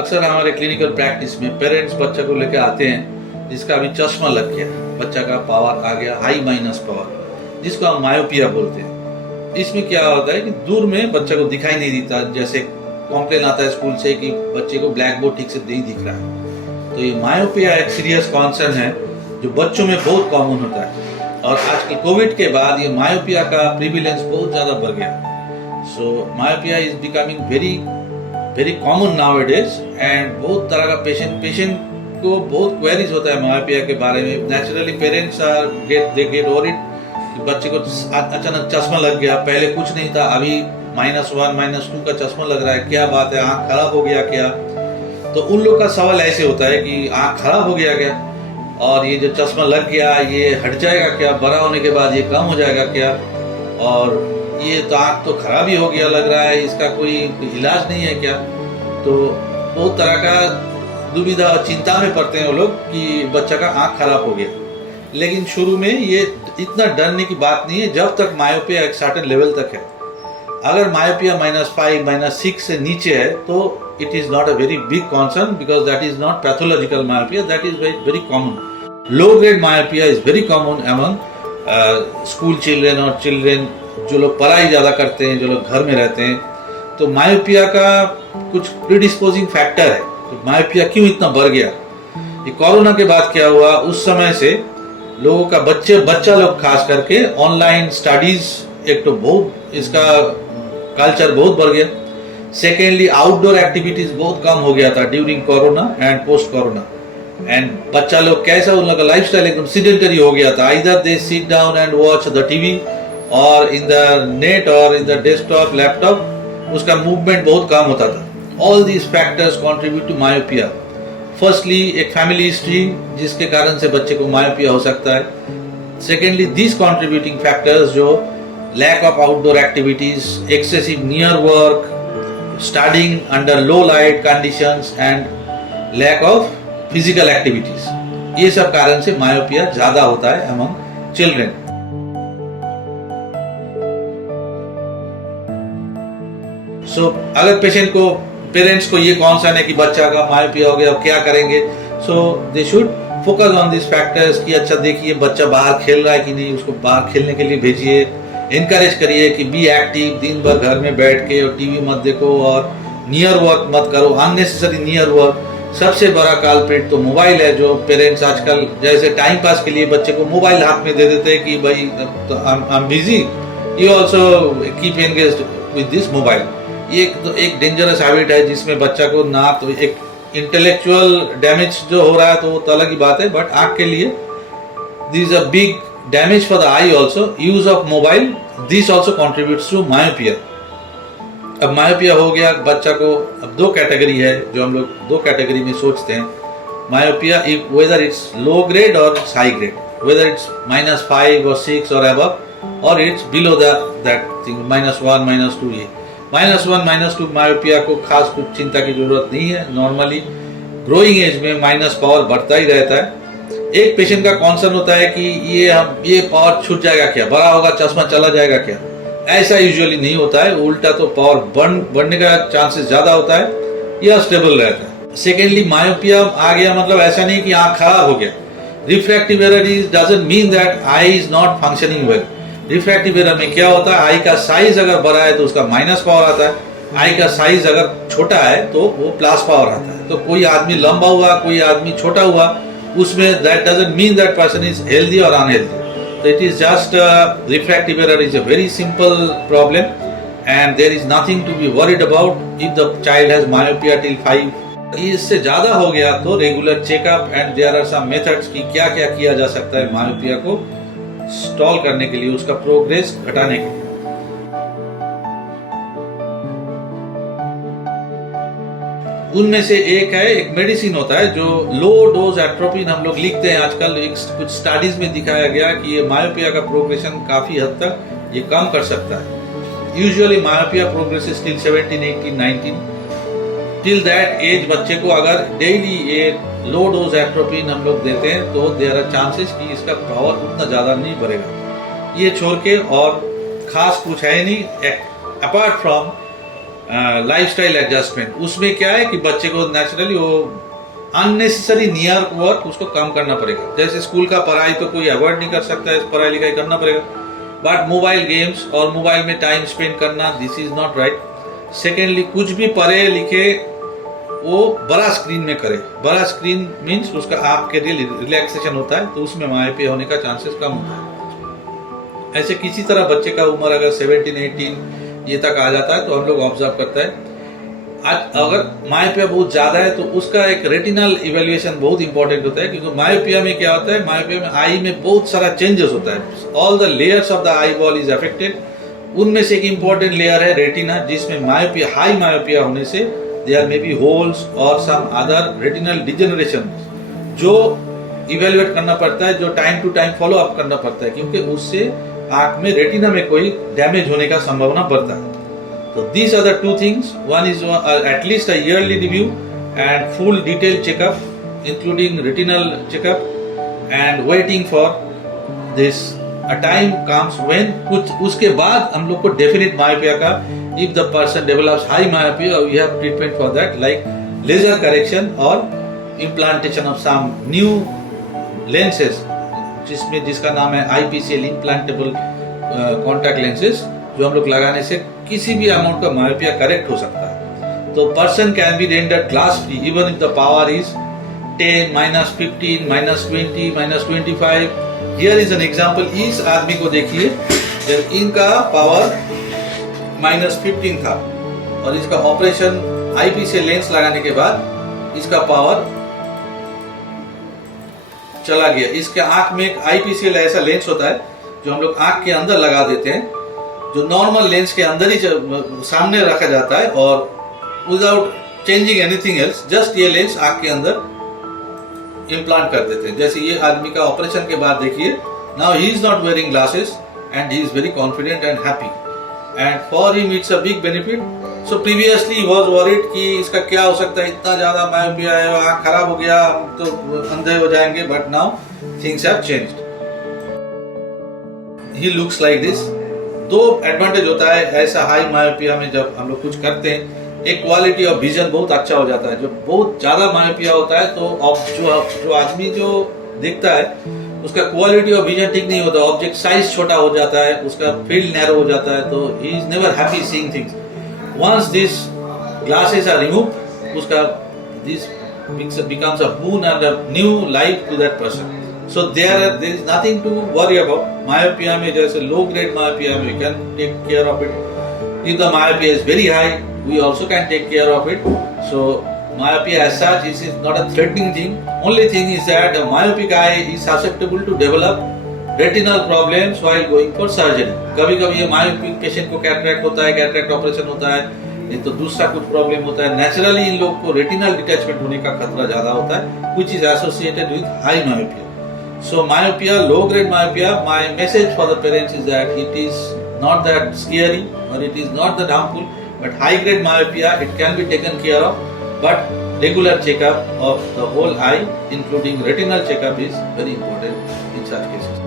अक्सर हमारे clinical practice में पेरेंट्स बच्चा को लेकर आते हैं जिसका अभी चश्मा लग गया, बच्चा का पावर आ गया हाई माइनस पावर, जिसको हम मायोपिया बोलते हैं। इसमें क्या होता है कि दूर में बच्चा को दिखाई नहीं देता, जैसे कॉम्प्लेन आता है स्कूल से कि बच्चे को ब्लैक बोर्ड ठीक से नहीं दिख रहा है। तो ये मायोपिया एक सीरियस कॉन्सर्न है जो बच्चों में बहुत कॉमन होता है, और आजकल कोविड के बाद ये मायोपिया का प्रिविलेंस बहुत ज्यादा बढ़ गया। So myopia is becoming very common nowadays, and बहुत तरह का पेशेंट को बहुत क्वेरीज होता है मायोपिया के बारे में। Naturally parents are get worried कि बच्चे को अचानक चश्मा लग गया, पहले कुछ नहीं था, अभी -1 -2 का चश्मा लग रहा है, क्या बात है, आंख खराब हो गया क्या? तो उन लोग का सवाल ऐसे होता है कि आंख खराब हो गया क्या, और ये जो चश्मा लग गया ये हट जाएगा क्या, बड़ा होने के बाद ये कम हो जाएगा क्या, और ये तो आंख तो खराब ही हो गया लग रहा है, इसका कोई इलाज नहीं है क्या? तो बहुत तरह का दुविधा और चिंता में पड़ते हैं वो लोग कि बच्चा का आंख खराब हो गया। लेकिन शुरू में ये इतना डरने की बात नहीं है जब तक मायोपिया एक सर्टेन लेवल तक है। अगर मायोपिया -5 -6 से नीचे है तो it is not a very big concern, because that is not pathological myopia, that is very common. Low grade myopia is very common among school children और चिल्ड्रेन जो लोग पढ़ाई ज्यादा करते हैं, जो लोग घर में रहते हैं। तो मायोपिया का कुछ प्रीडिस्पोजिंग फैक्टर है। तो मायोपिया क्यों इतना बढ़ गया? ये कोरोना के बाद क्या हुआ, उस समय से लोगों का बच्चा लोग खास करके ऑनलाइन स्टडीज एक तो बहुत इसका कल्चर बहुत बढ़ गया। सेकेंडली आउटडोर एक्टिविटीज बहुत कम हो गया था during corona and post corona. And बच्चा लोग कैसा, उन लोग का लाइफस्टाइल एकदम सीडेंटरी हो गया था। Either they sit down and watch the TV और इन द नेट और इन द डेस्कटॉप लैपटॉप, उसका मूवमेंट बहुत कम होता था। All these factors contribute to myopia. Firstly एक फैमिली हिस्ट्री जिसके कारण से बच्चे को मायोपिया हो सकता है। सेकेंडली दिस कंट्रीब्यूटिंग फैक्टर्स जो lack of outdoor activities, excessive near work, studying under low light conditions and lack of physical activities, ये सब कारण से मायोपिया ज्यादा होता है अमंग चिल्ड्रेन। सो अगर पेरेंट्स को ये कॉन्सर्न है कि बच्चा का मायोपिया हो गया, अब क्या करेंगे? So they should focus on this factors कि अच्छा देखिए बच्चा बाहर खेल रहा है कि नहीं, उसको बाहर खेलने के लिए भेजिए, इनकरेज करिए कि बी एक्टिव, दिन भर घर में बैठ के और टीवी मत देखो और नियर वर्क मत करो, अननेसेसरी नियर वर्क। सबसे बड़ा काल्प्रिट तो मोबाइल है, जो पेरेंट्स आजकल जैसे टाइम पास के लिए बच्चे को मोबाइल हाथ में दे देते हैं कि भाई तो I am busy, you also keep engaged with this mobile. ये एक डेंजरस हैबिट है जिसमें बच्चा को ना तो एक इंटेलेक्चुअल डैमेज जो हो रहा है तो वो तो अलग ही बात है, बट आंख के लिए this is a big damage for the eye also. Use of mobile, this also contributes to myopia. अब मायोपिया हो गया बच्चा को, अब दो कैटेगरी है जो हम लोग दो कैटेगरी में सोचते हैं myopia, whether it's low grade और हाई ग्रेड, वेदर इट्स -5 और 6 और अबव, और इट्स बिलो दैट थिंग -1 -2। ये -1 -2 मायोपिया को खास कुछ चिंता की जरूरत नहीं है। नॉर्मली ग्रोइंग एज में माइनस पावर बढ़ता ही रहता है। एक पेशेंट का कॉन्सर्न होता है कि ये पावर छूट जाएगा क्या, बड़ा होगा चश्मा चला जाएगा क्या? ऐसा यूजुअली नहीं होता है, उल्टा तो पावर बढ़ने का चांसेस ज्यादा होता है, यह स्टेबल रहता है। सेकेंडली मायोपिया आ गया मतलब ऐसा नहीं कि आंख खराब हो गया। Refractive error doesn't mean that I is not functioning well. Refractive error में क्या होता है, आई का साइज अगर बड़ा है तो उसका माइनस पावर आता है, आई का साइज अगर छोटा है तो वो प्लस पावर आता है। तो कोई आदमी लंबा हुआ, कोई आदमी छोटा हुआ, उसमें that doesn't mean that person is healthy और unhealthy. So it is just refractive error is a very simple problem, and there is nothing to be worried about if the child has myopia till 5. इससे ज्यादा हो गया तो regular checkup and there are some methods कि क्या क्या किया जा सकता है मायोपिया को स्टॉल करने के लिए, उसका प्रोग्रेस घटाने के लिए। उनमें से एक है, एक मेडिसिन होता है जो लो डोज एट्रोपिन हम लोग लिखते हैं आजकल। कुछ स्टडीज में दिखाया गया कि ये मायोपिया का प्रोग्रेशन काफी हद तक ये कम कर सकता है। Usually myopia progresses till 17, 18, 19। Till that age बच्चे को अगर डेली ये लो डोज एट्रोपिन हम लोग देते हैं तो देयर आर चांसेस कि इसका पावर उतना ज्यादा नहीं बढ़ेगा। ये छोड़ के और खास कुछ है नहीं अपार्ट फ्रॉम लाइफस्टाइल एडजस्टमेंट, उसमें क्या है कि बच्चे को नेचुरली वो अननेसेसरी नियर वर्क उसको कम करना पड़ेगा। जैसे स्कूल का पढ़ाई तो कोई अवॉइड नहीं कर सकता है, पढ़ाई लिखाई करना पड़ेगा, बट मोबाइल गेम्स और मोबाइल में टाइम स्पेंड करना, this is not right. Secondly, कुछ भी पढ़े लिखे वो बड़ा स्क्रीन में करे। बड़ा स्क्रीन मीन्स उसका आपके लिए रिलैक्सेशन होता है, तो उसमें मायोपिया होने का चांसेस कम होता है। ऐसे किसी तरह बच्चे का उम्र अगर 17-18 ये तक आ जाता है तो हम लोग ऑब्जर्व करते हैं। आज अगर मायोपिया बहुत ज्यादा है तो उसका एक रेटिनल इवेल्युएशन बहुत इंपॉर्टेंट होता है, क्योंकि मायोपिया में क्या होता है, मायोपिया में आई में बहुत सारा चेंजेस होता है। All the layers of the eye ball is affected. उनमें से एक इंपॉर्टेंट लेयर है रेटिना, जिसमें मायोपिया, हाई मायोपिया होने से देयर मे बी होल्स और सम अदर रेटिनल डिजेनरेशन जो इवेल्युएट करना पड़ता है, जो time to time follow up करना पड़ता है, क्योंकि उससे आंख में रेटिना में कोई डैमेज होने का संभावना बढ़ता है। So these are the two things. One is at least a yearly review and full detailed checkup, including retinal checkup, and waiting for this. A time comes when कुछ उसके बाद हम लोग को definite myopia का, if the person develops high myopia, we have treatment for that, like laser correction or implantation of some new lenses, जिसका नाम है IPCL, implantable contact lenses, जो हम लोग लगाने से किसी भी अमाउंट का मायोपिया करेक्ट हो सकता है। तो person can be rendered glass free even if the power is 10, -15, -20, -25। Here is an example. इस आदमी को देखिए, जब इनका पावर -15 था और इसका ऑपरेशन आईपीसी लेंस लगाने के बाद इसका पावर चला गया। इसके आंख में एक आईपीसीएल ऐसा लेंस होता है जो हम लोग आंख के अंदर लगा देते हैं, जो नॉर्मल लेंस के अंदर ही सामने रखा जाता है और without changing anything else, just ये लेंस आंख के अंदर इम्प्लांट कर देते हैं। जैसे ये आदमी का ऑपरेशन के बाद देखिए, now he is not wearing glasses and he is very confident and happy, and for him it's a big benefit. So previously he was worried कि इसका क्या हो सकता है, इतना ज्यादा मायोपिया है, आंख खराब हो गया, तो अंधे हो जाएंगे, but now things have changed. He looks like this. दो एडवांटेज होता है ऐसा हाई मायोपिया में, जब हम लोग कुछ करते हैं, एक क्वालिटी ऑफ विजन बहुत अच्छा हो जाता है। जो बहुत ज्यादा मायोपिया होता है तो जो आदमी जो देखता है उसका क्वालिटी ऑफ विजन ठीक नहीं होता, ऑब्जेक्ट साइज छोटा हो जाता है, उसका फील्ड नैरो हो जाता है, तो he is never happy seeing things. Once this glasses are removed, उसका this becomes a boon and a new life to that person. So there is nothing to worry about. Myopia में जैसे low grade myopia में we can take care of it. If the myopia is very high, we also can take care of it. So myopia as such is not a threatening thing. Only thing is that a myopic eye is susceptible to develop retinal problems while going for surgery. कभी-कभी ये myopic patient को cataract होता है, cataract operation होता है, नहीं तो दूसरा कुछ प्रॉब्लम होता है। नेचुरली इन लोग को रेटिनल डिटैचमेंट होने का खतरा ज्यादा होता है, which is associated with high myopia. So myopia, low grade myopia, my message for the parents is that it is not that scary or it is not that harmful, but high grade myopia, it can be taken care of, but regular checkup of the whole eye, including retinal checkup, is very important in such cases.